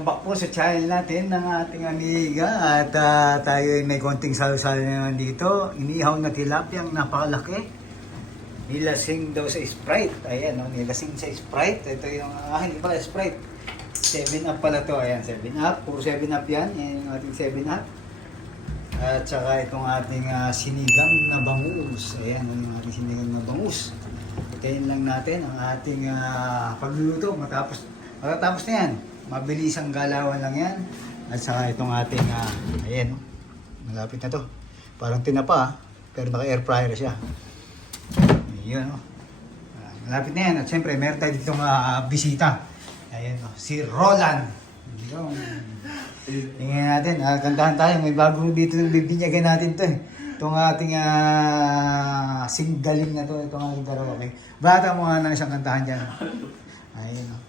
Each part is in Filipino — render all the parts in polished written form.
welcome back po sa channel natin ng ating amiga at tayo ay may konting salo-salo naman dito. Inihaw na tilapiyang napakalaki. Nilasing daw sa Sprite. Ayan, no? Nilasing sa Sprite. Ito yung, hindi pala Sprite. 7-Up pala to. Ayan, 7-Up. Puro 7-Up yan. Yan yung ating 7-Up. At saka itong ating sinigang na bangus. Ayan, yung ating sinigang na bangus. Patayin lang natin ang ating pagluluto. Matapos na yan. Mabilis ang galawan lang yan. At saka itong ating, ayan, malapit na to. Parang tinapa, pero naka-air fryer siya. Ayan, malapit na yan. At syempre, meron tayo ditong bisita. Ayan, si Roland. Tingnan natin, kantahan tayo. May bago dito ng bibinyagan natin to. Itong ating singgaling na to. Itong ating dalawa. Okay. Bata mo nga na siyang kantahan dyan. Ayan,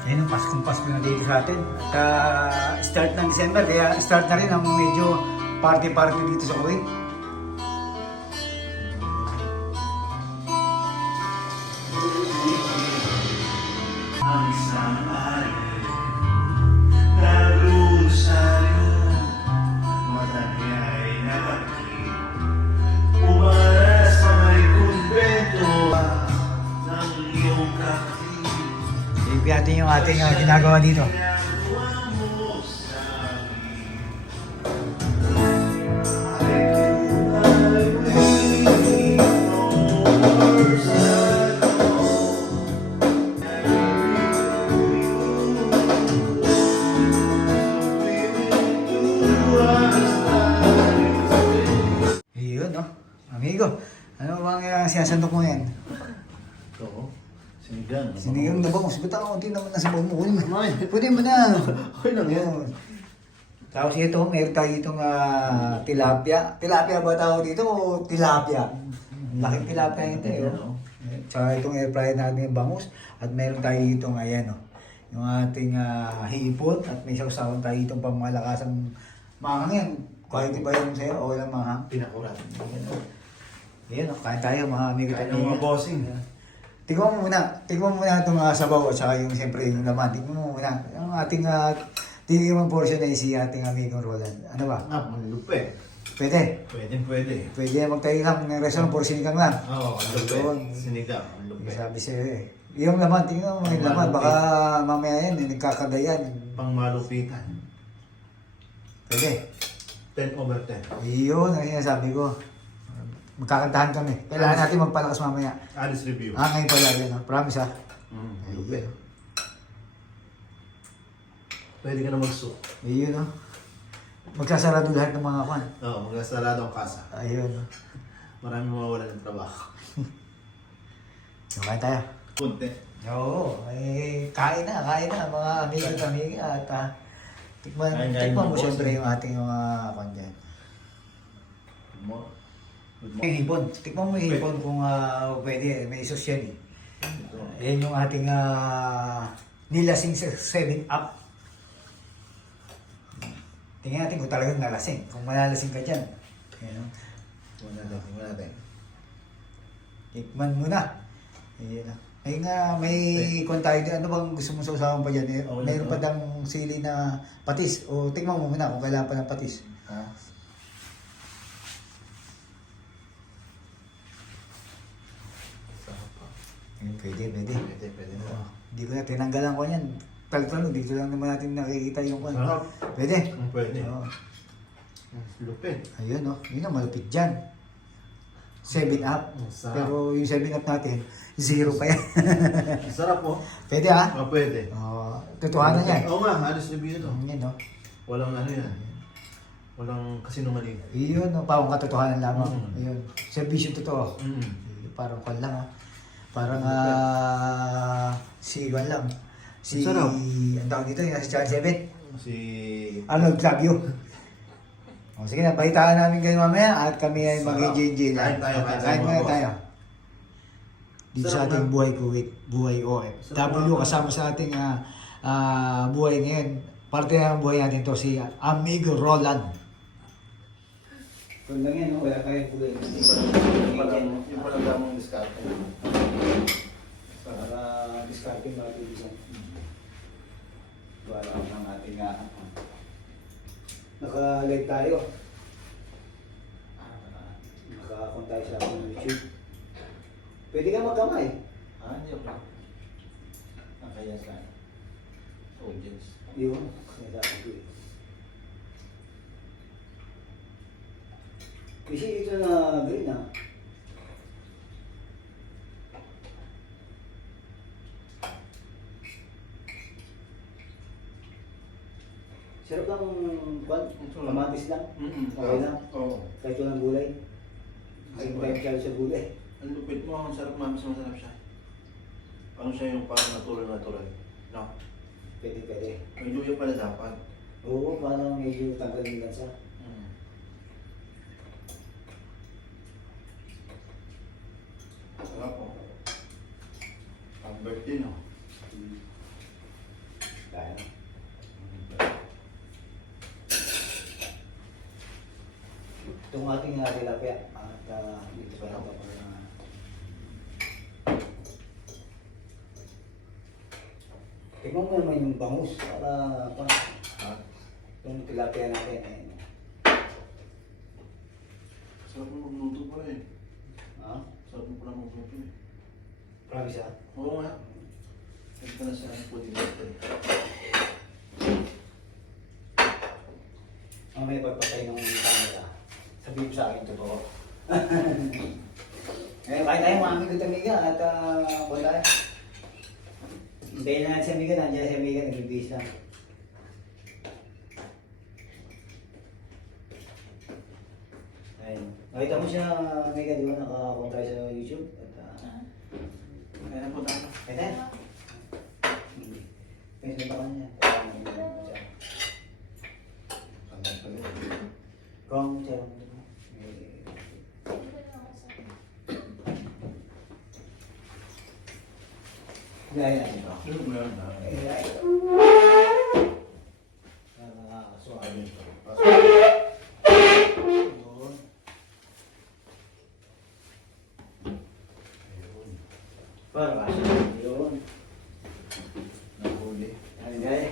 Ayun, Pasko na dito sa atin. At start ng December, kaya start na rin ang medyo party-party dito sa Kuwait. Ang samari, narusaryo, madami ay nabakit. Umaras sa may kumbento ng iyong kakit. Ibiyatin yung ating ginagawa dito. Ayun, no? Amigo, ano bang sinasandok mo yan? Oo. Sinigang. Sinigang na bangus. Ba't ako hindi naman nasa bawang mo? Pwede mo na. Okay lang yan. Tapos ito, meron tayo itong tilapia. Tilapia ba tawag dito o tilapia? Laking tilapia ito eh. Oh. Tsaka itong air fryer natin yung bangus. At meron tayo itong ayan yung ating hipon. At may sausawan tayo itong pangmalakasang manghang yan. Quality ba yung sa'yo? Okay lang manghang? Pinakurat. Ayan, kain tayo mga amigo. Kain ng mga bossing. Tignan mo muna itong sabaw at saka yung siyempre yung laman. Tignan mo muna. Ang ating tignan mo portion ay si ating amigong Roland. Ano ba? Manlupe. Pwede. Pwede. Pwede magtayo lang ng restaurant for sinigang lang. Oo, manlupe. Sinigang, manlupe. Sabi sa'yo eh. Yung laman, tingnan mo yung laman. Baka mamaya yan, nagkakagayan. Pangmalupitan. Pwede. 10/10. Iyon ang sinasabi ko. Magkakantahan kami. Kailangan natin magpalakas mamaya. Honest review. Ngayon pala yan. Promise Manlupe. Pwede ka na mag-soup. Iyon magsasarado lahat ng mga kwan. Oo, magkasarado ang kasa. Ayun Marami mawawala ng trabaho. Kain tayo. Kunti. Oo, kain na mga amiga at tikman Kain mo mo, siyempre boss. yung ating mga kwan dyan. Good morning. Yung hipon, tikman mo yung hipon kung pwede, may sauce yan eh. Yan yung ating nilasing 7-Up. Tingnan natin kung talagang nalasing, kung malalasing ka dyan. Ayan, Tingnan natin. tikman mo na. Ayan. May kung tayo din, ano bang gusto mong sausawan pa dyan? Mayroon pa dang sili na patis. O tingnan mo muna kung kailangan pa ng patis. Pwede. Pwede na. Hindi ko na tinanggalan ko yan. Talon, dito lang naman natin nakikita yung kwan. Sarap. Pwede. Pwede. Oo. Lupin. Ayun yun ang malupit dyan. 7-Up. Sarap. Pero yung 7-Up natin, 0 pa yan. Sarap po. Pwede Pwede. Totohanan yan. Oo nga, honest review ito. Yan Walang ano yan. Walang kasinungaling. Iyon, parang katotohanan lamang. Mm. Ayun. Servisyo totoo. Mm. Parang kwan lang Parang si Iwan lang. Si, Sarap. ang tawag dito, yung nasa Channel 7. Si... Arnold Clavio. Sige na, balitaan namin kayo mamaya at kami ay mag-JJ na. Kain muna tayo. Dito sa ating buhay Kuwait, buhay OF. W kasama sa ating buhay ngayon. Parte ng buhay natin to si Amigo Roland. Kung lang yan, wala kayong buhay. Yung palang damang discount. Para discarding mga kaibigan. Para ang ating naka-live tayo. Naka-account tayo sa ating YouTube. Pwede ka magkamay. Hindi ako. Nakaya sa audience. Yun. Sinasabi ko eh. Kasi ito na green ah. Sarap lang kamatis lang. Okay lang. Oo. Kahit walang gulay. Kasi tayo tayo sa gulay. Ang lupit mo, ang sarap namin sa masarap siya. Ano siya yung parang natural. No? Pwede. May luya pala dapat. Oo, parang medyo tanggal yung lansa. Sarap po. Ang birthday, no? Kaya. Itong ating tilapia at dito pa lang para tingnan mo naman yung bangus para itong tilapia natin. Ayun. Sarap mo magluto pala eh. Ha? Sarap mo pala magluto eh. Promise ha? Oo nga. Ito na siya ang puting birthday. Mamaya pagpatay ng camera. Sabihin mo sa akin totoo. Ngayon, kain tayo mga amigo at amiga at buwan tayo. Hintayin na natin si amiga, nandiyan si amiga, nag-ibis lang. Ayun. Nakita mo siya, amiga, di ba? Naka-account tayo sa YouTube. At, Kaya na po tayo. kain tayo. Pension pa kanya. Kung siya. Gaya natin ito. Ano mo yan? So, Ayun. para yun. Nahuli. Ano gaya?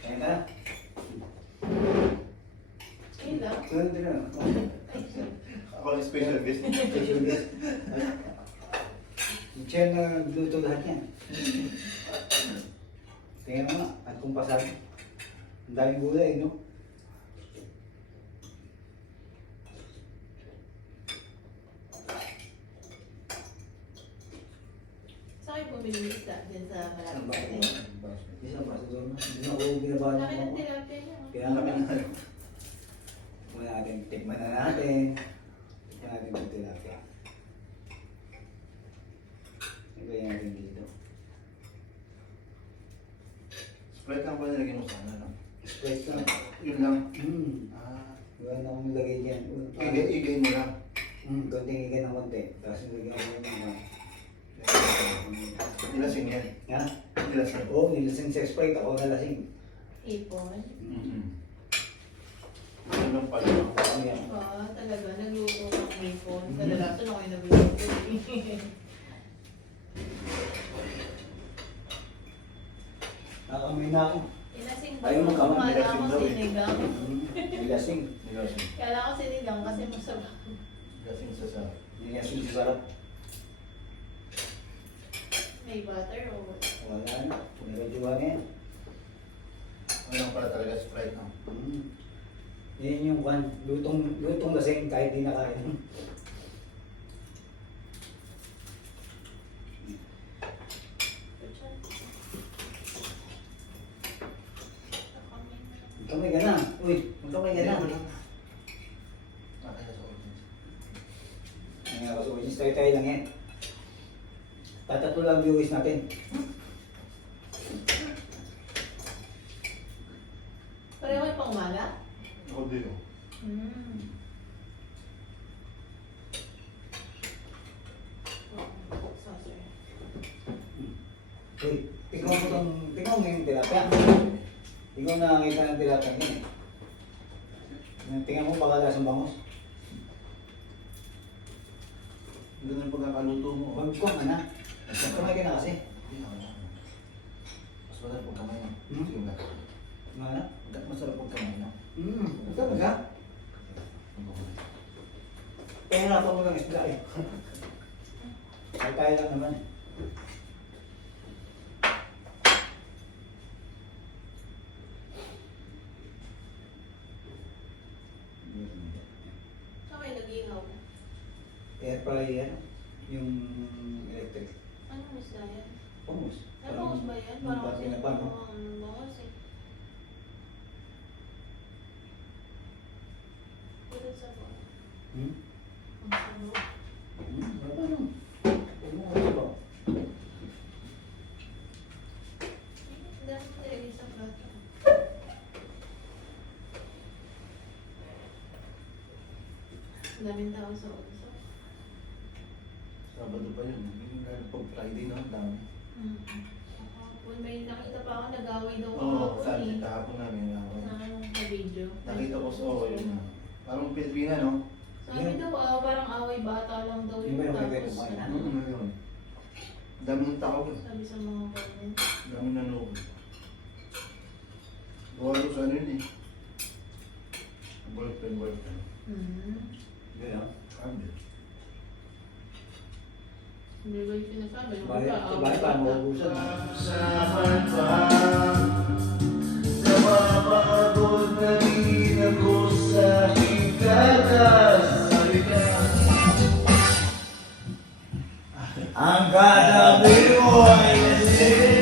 Kaya na? Ilang? Ganun din na. Ako ang special guest. Special guest. Siya na nagluto lahat yan. Tingnan mo nga, at kung pasado. Ang daming gulay, no? Saan kayo bumili ng isda din sa Ang malapit bago. natin? Isa pa, siguro na. Hindi na ako binabahan Laki ng ako. tilapia niya. Kaya kami na. Muna natin, tikman na natin. Tikman natin yung tilapia. Ibigay natin dito. Sprite lang pala nilagay mo sana, no? Sprite ka. Yun lang. Wala na akong nilagay dyan. Igay mo lang. Konting igay ng konti. Tapos nilagay ako ng Nilasing yan. Ha? Nilasing. Oo, nilasing sa Sprite. Ako nalasing. Ipon. Yun lang pala. Ano yan? Talaga, nagluto kang ipon. Kadalasan ako yung nagluto. Nakakamay na ako. Inasing Ayaw mo kamay, Kala nilasing ko daw eh. sinigang. Nilasing. Nilasing. Kala ko sinigang kasi masarap. Nilasing sa sa... Nilasing sa sarap. May butter o Wala na. Nagadiwa na yan. Ano lang pala talaga Sprite, no? Yan yung lutong lasing kahit di nakain. Magkamay ka na. Uy, magkamay ka na. Wala na. Nakaya sa audience. Ngayon kasi audience tayo lang yan. Tatatlo lang viewers natin. Pareho kayo pang umaga? Ako din, oh. Saucer. Uy, tingnan mo yung tilapia. Ikaw nakakita ng tilapia niya eh. Tingnan mo baka lasang bangus. Ganun ang pagkakaluto mo. Huwag ko na. Magkamay ka na kasi. Mas wala pag kamay mo. Sige na. Mana? Masarap pag kamay na. Talaga? Kaya na ako ng isda eh. Kaya lang naman eh. Saan kayo nag-ihaw? Air fryer, yung electric. Anong isda yan? Pumus. Ay, bangus ba yan? Parang kasi mukhang bangus eh. Pwede sa ba? Hmm? Ang sarap. Dami ko nilagay sa plato. Ang daming tao sa uso. Sabado pa yun. Yung pag Friday na, ang dami. Kahapon, may nakita pa ako nag-away daw Oo, kahapon eh. kahapon namin. Sa video. Nakita ko sa yun. Parang Pilipina, no? Sabi daw, parang away bata lang daw Di ba yun. yung may Tapos, kumain na? Yun. Ang dami ng tao. sabi sa mga kanin. Ang dami na loob. Gawa ko sa ano yun eh. Boyfriend. Gano'n? Sabi. Hindi ba yung sinasabi? Yung Bahay iba, bahay pa, away bata. maubusan. Napapagod na rin ako sa hikatas. Ang katabi mo ay nasira.